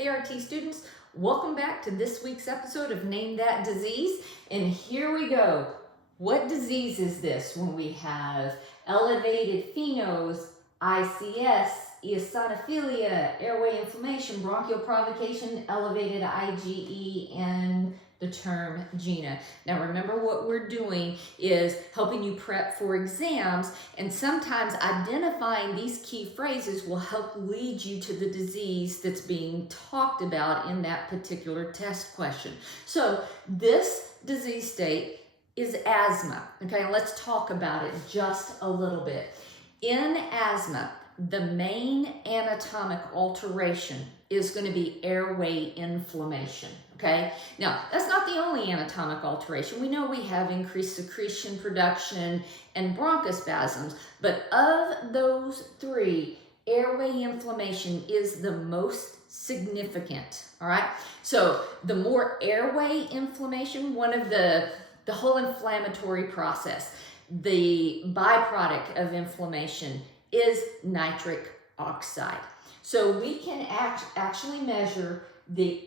Hey RT students, welcome back to this week's episode of Name That Disease. And here we go. What disease is this when we have elevated phenos, ICS, eosinophilia, airway inflammation, bronchial provocation, elevated IgE, and the term GINA. Now remember, what we're doing is helping you prep for exams, and sometimes identifying these key phrases will help lead you to the disease that's being talked about in that particular test question. So this disease state is asthma. Okay, let's talk about it just a little bit. In asthma, the main anatomic alteration is going to be airway inflammation. Okay, now that's not the only anatomic alteration. We know we have increased secretion production and bronchospasms, but of those three, airway inflammation is the most significant. All right, so the more airway inflammation, one of the whole inflammatory process, the byproduct of inflammation is nitric oxide. So we can actually measure the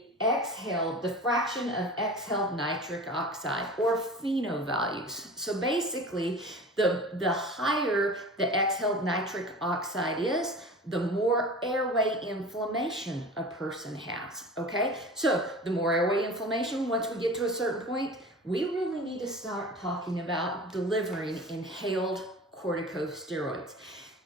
fraction of exhaled nitric oxide, or FeNO values. So basically, the higher the exhaled nitric oxide is, the more airway inflammation a person has, okay? So the more airway inflammation, once we get to a certain point, we really need to start talking about delivering inhaled corticosteroids.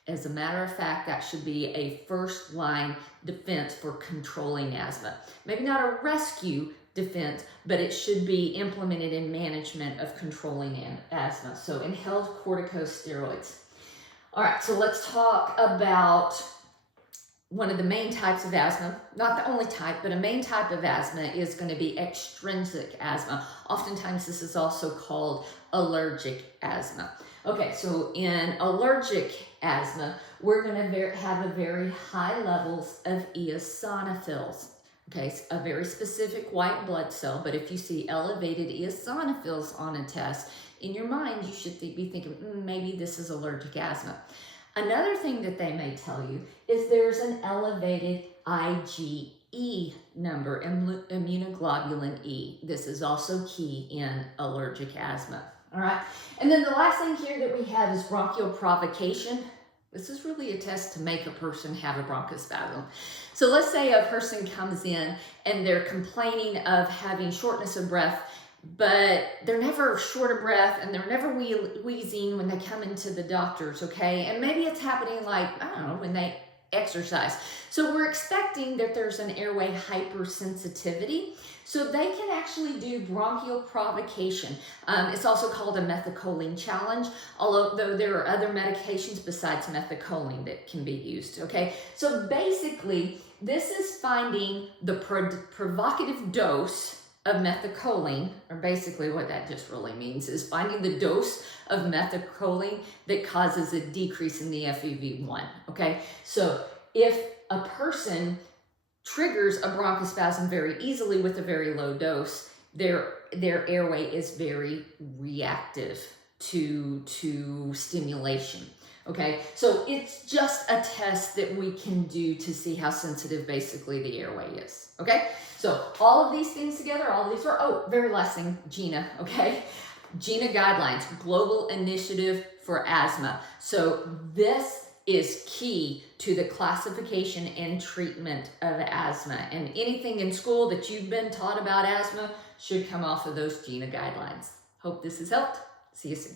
As a matter of fact, that should be a first-line defense for controlling asthma. Maybe not a rescue defense, but it should be implemented in management of controlling asthma. So inhaled corticosteroids. All right, so let's talk about one of the main types of asthma. Not the only type, but a main type of asthma is going to be extrinsic asthma. Oftentimes, this is also called allergic asthma. Okay, so in allergic asthma, we're going to have a very high levels of eosinophils. Okay, a very specific white blood cell, but if you see elevated eosinophils on a test, in your mind, you should be thinking, maybe this is allergic asthma. Another thing that they may tell you is there's an elevated IgE number, immunoglobulin E. This is also key in allergic asthma. All right, and then the last thing here that we have is bronchial provocation. This is really a test to make a person have a bronchospasm. So let's say a person comes in and they're complaining of having shortness of breath, but they're never short of breath and they're never wheezing when they come into the doctors, okay? And maybe it's happening like, I don't know, when they exercise. So we're expecting that there's an airway hypersensitivity. So they can actually do bronchial provocation. It's also called a methacholine challenge, although there are other medications besides methacholine that can be used, okay? So basically, this is finding the provocative dose of methacholine, or basically what that just really means is finding the dose of methacholine that causes a decrease in the FEV1, okay? So if a person triggers a bronchospasm very easily with a very low dose, their airway is very reactive to stimulation. Okay, so it's just a test that we can do to see how sensitive basically the airway is. Okay, so all of these things together, all of these are, very last thing, GINA, okay? GINA guidelines, Global Initiative for Asthma. So this is key to the classification and treatment of asthma. And anything in school that you've been taught about asthma should come off of those GINA guidelines. Hope this has helped. See you soon.